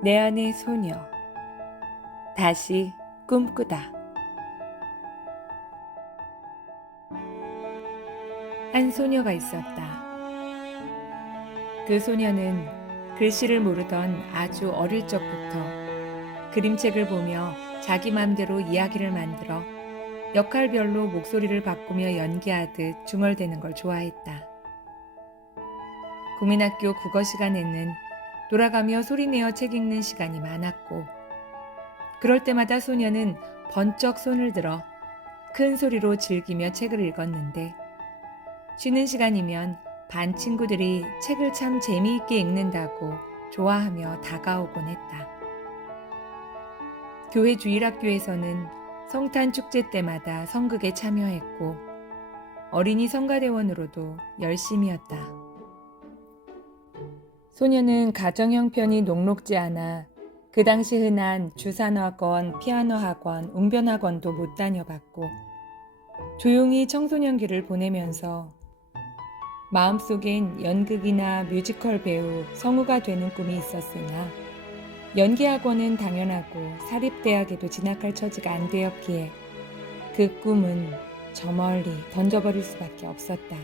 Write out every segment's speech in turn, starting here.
내 안의 소녀, 다시 꿈꾸다. 한 소녀가 있었다. 그 소녀는 글씨를 모르던 아주 어릴 적부터 그림책을 보며 자기 맘대로 이야기를 만들어 역할별로 목소리를 바꾸며 연기하듯 중얼대는 걸 좋아했다. 국민학교 국어 시간에는 돌아가며 소리내어 책 읽는 시간이 많았고, 그럴 때마다 소녀는 번쩍 손을 들어 큰 소리로 즐기며 책을 읽었는데, 쉬는 시간이면 반 친구들이 책을 참 재미있게 읽는다고 좋아하며 다가오곤 했다. 교회 주일학교에서는 성탄 축제 때마다 성극에 참여했고, 어린이 성가대원으로도 열심이었다. 소녀는 가정 형편이 녹록지 않아 그 당시 흔한 주산학원, 피아노 학원, 웅변학원도 못 다녀봤고, 조용히 청소년기를 보내면서 마음속엔 연극이나 뮤지컬 배우, 성우가 되는 꿈이 있었으나 연기학원은 당연하고 사립대학에도 진학할 처지가 안 되었기에 그 꿈은 저 멀리 던져버릴 수밖에 없었다.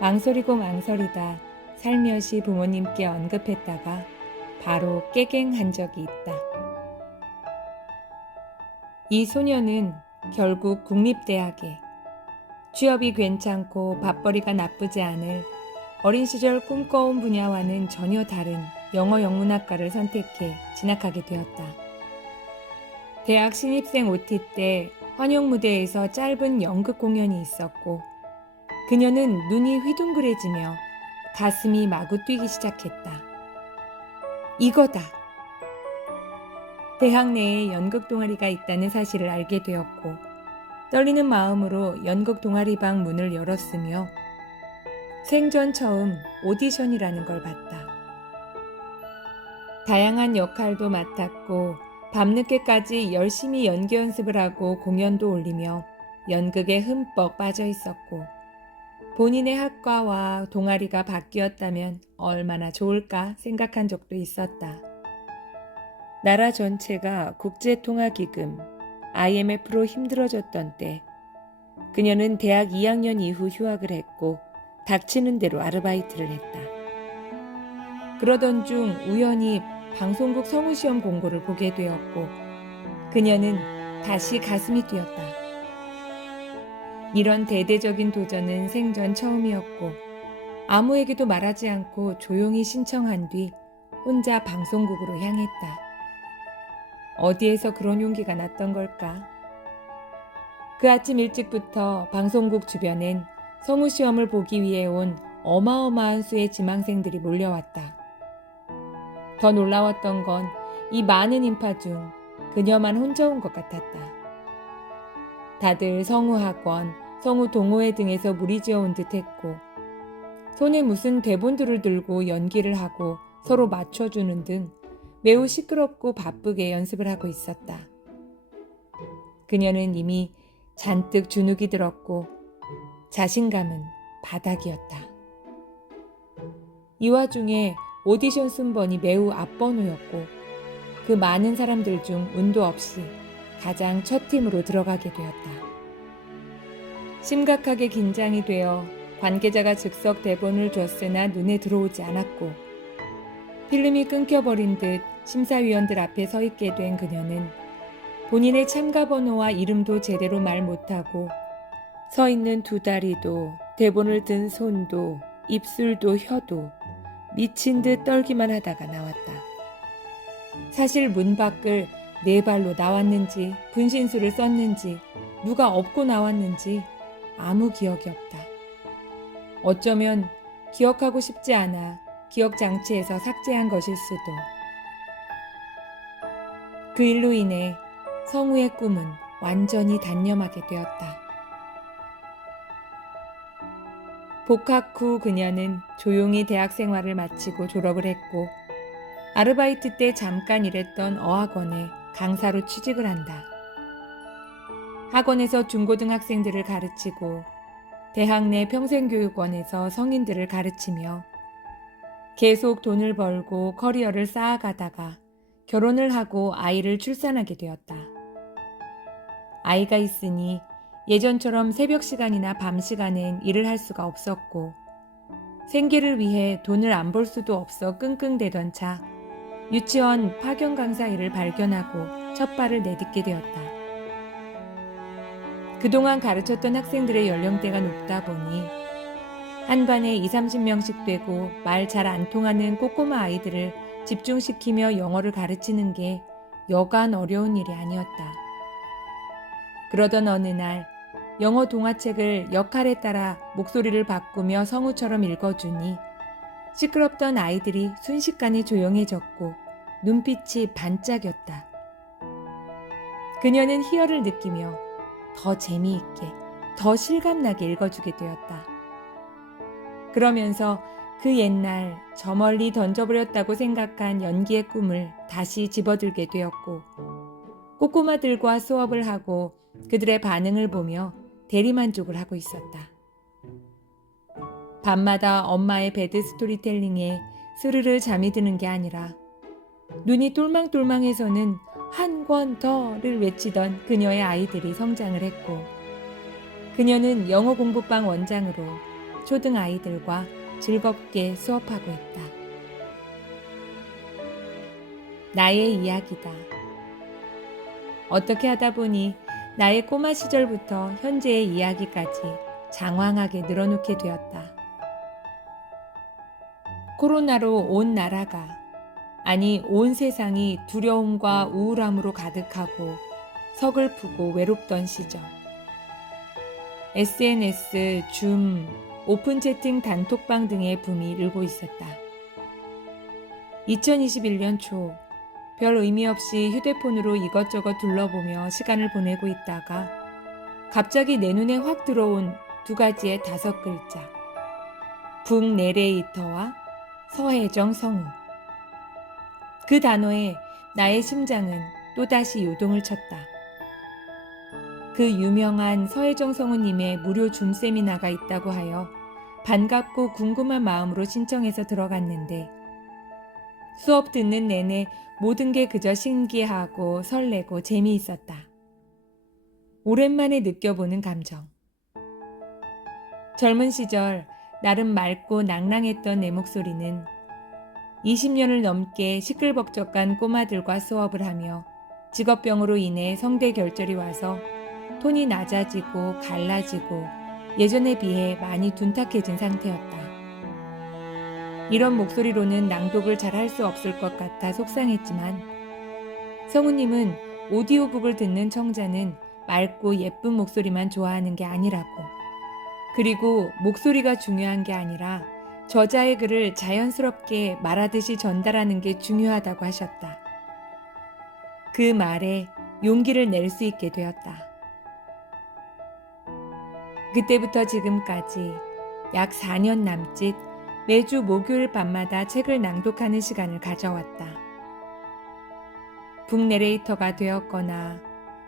망설이고 망설이다 살며시 부모님께 언급했다가 바로 깨갱한 적이 있다. 이 소녀는 결국 국립대학에 취업이 괜찮고 밥벌이가 나쁘지 않을 어린 시절 꿈꿔온 분야와는 전혀 다른 영어 영문학과를 선택해 진학하게 되었다. 대학 신입생 OT 때 환영 무대에서 짧은 연극 공연이 있었고, 그녀는 눈이 휘둥그레지며 가슴이 마구 뛰기 시작했다. 이거다! 대학 내에 연극 동아리가 있다는 사실을 알게 되었고, 떨리는 마음으로 연극 동아리방 문을 열었으며 생전 처음 오디션이라는 걸 봤다. 다양한 역할도 맡았고 밤늦게까지 열심히 연기 연습을 하고 공연도 올리며 연극에 흠뻑 빠져 있었고, 본인의 학과와 동아리가 바뀌었다면 얼마나 좋을까 생각한 적도 있었다. 나라 전체가 국제통화기금 IMF로 힘들어졌던 때 그녀는 대학 2학년 이후 휴학을 했고 닥치는 대로 아르바이트를 했다. 그러던 중 우연히 방송국 성우시험 공고를 보게 되었고, 그녀는 다시 가슴이 뛰었다. 이런 대대적인 도전은 생전 처음이었고, 아무에게도 말하지 않고 조용히 신청한 뒤 혼자 방송국으로 향했다. 어디에서 그런 용기가 났던 걸까? 그 아침 일찍부터 방송국 주변엔 성우시험을 보기 위해 온 어마어마한 수의 지망생들이 몰려왔다. 더 놀라웠던 건 이 많은 인파 중 그녀만 혼자 온 것 같았다. 다들 성우학원, 성우동호회 등에서 무리지어 온 듯했고, 손에 무슨 대본들을 들고 연기를 하고 서로 맞춰주는 등 매우 시끄럽고 바쁘게 연습을 하고 있었다. 그녀는 이미 잔뜩 주눅이 들었고 자신감은 바닥이었다. 이 와중에 오디션 순번이 매우 앞번호였고, 그 많은 사람들 중 운도 없이 가장 첫 팀으로 들어가게 되었다. 심각하게 긴장이 되어 관계자가 즉석 대본을 줬으나 눈에 들어오지 않았고, 필름이 끊겨버린 듯 심사위원들 앞에 서 있게 된 그녀는 본인의 참가 번호와 이름도 제대로 말 못하고 서 있는 두 다리도 대본을 든 손도 입술도 혀도 미친 듯 떨기만 하다가 나왔다. 사실 문 밖을 네 발로 나왔는지 분신술을 썼는지 누가 업고 나왔는지 아무 기억이 없다. 어쩌면 기억하고 싶지 않아 기억장치에서 삭제한 것일 수도. 그 일로 인해 성우의 꿈은 완전히 단념하게 되었다. 복학 후 그녀는 조용히 대학 생활을 마치고 졸업을 했고, 아르바이트 때 잠깐 일했던 어학원에 강사로 취직을 한다. 학원에서 중고등학생들을 가르치고 대학 내 평생교육원에서 성인들을 가르치며 계속 돈을 벌고 커리어를 쌓아가다가 결혼을 하고 아이를 출산하게 되었다. 아이가 있으니 예전처럼 새벽 시간이나 밤 시간엔 일을 할 수가 없었고 생계를 위해 돈을 안 벌 수도 없어 끙끙대던 차 유치원 파견 강사 일을 발견하고 첫 발을 내딛게 되었다. 그동안 가르쳤던 학생들의 연령대가 높다 보니 한 반에 20, 30명씩 되고 말 잘 안 통하는 꼬꼬마 아이들을 집중시키며 영어를 가르치는 게 여간 어려운 일이 아니었다. 그러던 어느 날 영어 동화책을 역할에 따라 목소리를 바꾸며 성우처럼 읽어주니 시끄럽던 아이들이 순식간에 조용해졌고 눈빛이 반짝였다. 그녀는 희열을 느끼며 더 재미있게, 더 실감나게 읽어주게 되었다. 그러면서 그 옛날 저 멀리 던져버렸다고 생각한 연기의 꿈을 다시 집어들게 되었고 꼬꼬마들과 수업을 하고 그들의 반응을 보며 대리만족을 하고 있었다. 밤마다 엄마의 배드 스토리텔링에 스르르 잠이 드는 게 아니라 눈이 똘망똘망해서는 한 권 더를 외치던 그녀의 아이들이 성장을 했고 그녀는 영어 공부방 원장으로 초등 아이들과 즐겁게 수업하고 있다. 나의 이야기다. 어떻게 하다 보니 나의 꼬마 시절부터 현재의 이야기까지 장황하게 늘어놓게 되었다. 코로나로 온 나라가, 아니 온 세상이 두려움과 우울함으로 가득하고 서글프고 외롭던 시절. SNS, 줌, 오픈 채팅 단톡방 등의 붐이 일고 있었다. 2021년 초, 별 의미 없이 휴대폰으로 이것저것 둘러보며 시간을 보내고 있다가 갑자기 내 눈에 확 들어온 두 가지의 5글자. 북내레이터와 서혜정 성우. 그 단어에 나의 심장은 또다시 요동을 쳤다. 그 유명한 서혜정 성우님의 무료 줌 세미나가 있다고 하여 반갑고 궁금한 마음으로 신청해서 들어갔는데 수업 듣는 내내 모든 게 그저 신기하고 설레고 재미있었다. 오랜만에 느껴보는 감정. 젊은 시절 나름 맑고 낭랑했던 내 목소리는 20년을 넘게 시끌벅적한 꼬마들과 수업을 하며 직업병으로 인해 성대 결절이 와서 톤이 낮아지고 갈라지고 예전에 비해 많이 둔탁해진 상태였다. 이런 목소리로는 낭독을 잘 할 수 없을 것 같아 속상했지만 성우님은 오디오북을 듣는 청자는 맑고 예쁜 목소리만 좋아하는 게 아니라고, 그리고 목소리가 중요한 게 아니라 저자의 글을 자연스럽게 말하듯이 전달하는 게 중요하다고 하셨다. 그 말에 용기를 낼 수 있게 되었다. 그때부터 지금까지 약 4년 남짓 매주 목요일 밤마다 책을 낭독하는 시간을 가져왔다. 북내레이터가 되었거나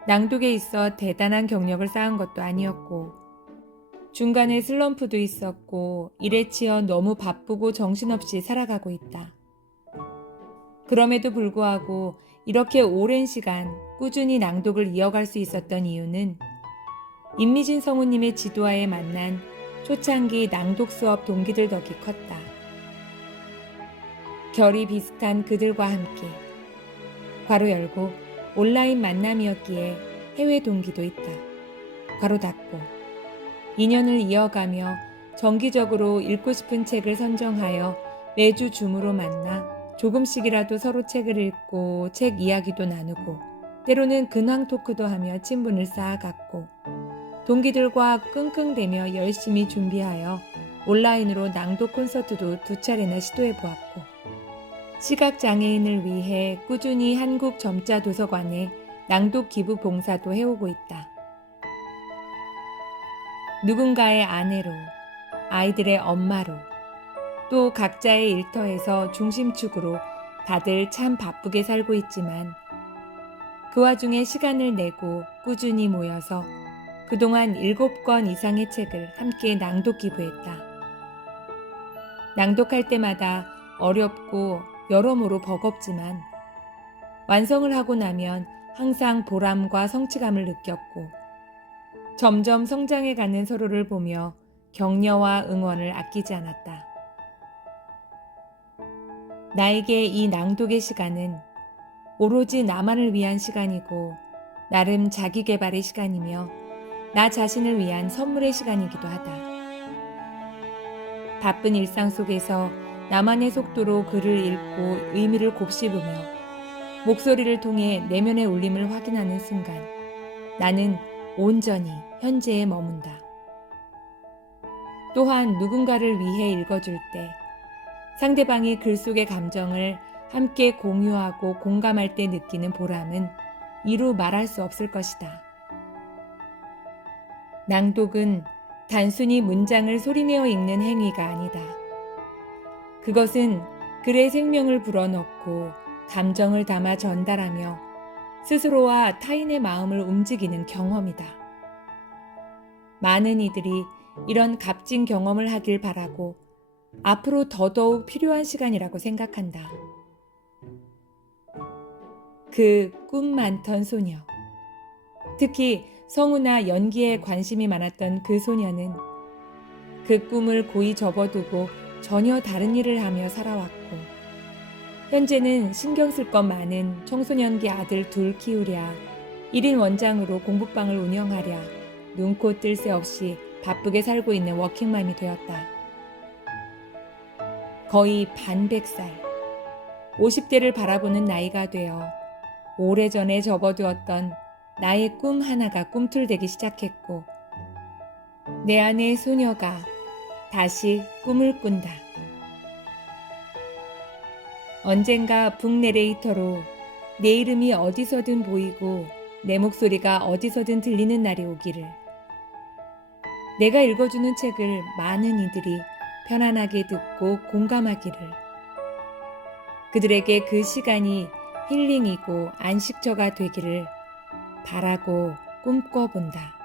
낭독에 있어 대단한 경력을 쌓은 것도 아니었고 중간에 슬럼프도 있었고 일에 치여 너무 바쁘고 정신없이 살아가고 있다. 그럼에도 불구하고 이렇게 오랜 시간 꾸준히 낭독을 이어갈 수 있었던 이유는 임미진 성우님의 지도하에 만난 초창기 낭독 수업 동기들 덕이 컸다. 결이 비슷한 그들과 함께 괄호 열고 온라인 만남이었기에 해외 동기도 있다. 괄호 닫고 인연을 이어가며 정기적으로 읽고 싶은 책을 선정하여 매주 줌으로 만나 조금씩이라도 서로 책을 읽고 책 이야기도 나누고 때로는 근황 토크도 하며 친분을 쌓아갔고 동기들과 끙끙대며 열심히 준비하여 온라인으로 낭독 콘서트도 2차례나 시도해 보았고 시각장애인을 위해 꾸준히 한국 점자 도서관에 낭독 기부 봉사도 해오고 있다. 누군가의 아내로, 아이들의 엄마로, 또 각자의 일터에서 중심축으로 다들 참 바쁘게 살고 있지만 그 와중에 시간을 내고 꾸준히 모여서 그동안 7권 이상의 책을 함께 낭독 기부했다. 낭독할 때마다 어렵고 여러모로 버겁지만 완성을 하고 나면 항상 보람과 성취감을 느꼈고 점점 성장해가는 서로를 보며 격려와 응원을 아끼지 않았다. 나에게 이 낭독의 시간은 오로지 나만을 위한 시간이고 나름 자기 개발의 시간이며 나 자신을 위한 선물의 시간이기도 하다. 바쁜 일상 속에서 나만의 속도로 글을 읽고 의미를 곱씹으며 목소리를 통해 내면의 울림을 확인하는 순간 나는 온전히 현재에 머문다. 또한 누군가를 위해 읽어줄 때 상대방이 글 속의 감정을 함께 공유하고 공감할 때 느끼는 보람은 이루 말할 수 없을 것이다. 낭독은 단순히 문장을 소리내어 읽는 행위가 아니다. 그것은 글의 생명을 불어넣고 감정을 담아 전달하며 스스로와 타인의 마음을 움직이는 경험이다. 많은 이들이 이런 값진 경험을 하길 바라고 앞으로 더더욱 필요한 시간이라고 생각한다. 그 꿈 많던 소녀. 특히 성우나 연기에 관심이 많았던 그 소녀는 그 꿈을 고이 접어두고 전혀 다른 일을 하며 살아왔고 현재는 신경 쓸 것 많은 청소년기 아들 둘 키우랴 1인 원장으로 공부방을 운영하랴 눈코 뜰 새 없이 바쁘게 살고 있는 워킹맘이 되었다. 거의 반백살, 50대를 바라보는 나이가 되어 오래전에 접어두었던 나의 꿈 하나가 꿈틀대기 시작했고 내 안의 소녀가 다시 꿈을 꾼다. 언젠가 북내레이터로 내 이름이 어디서든 보이고 내 목소리가 어디서든 들리는 날이 오기를. 내가 읽어주는 책을 많은 이들이 편안하게 듣고 공감하기를. 그들에게 그 시간이 힐링이고 안식처가 되기를 바라고 꿈꿔본다.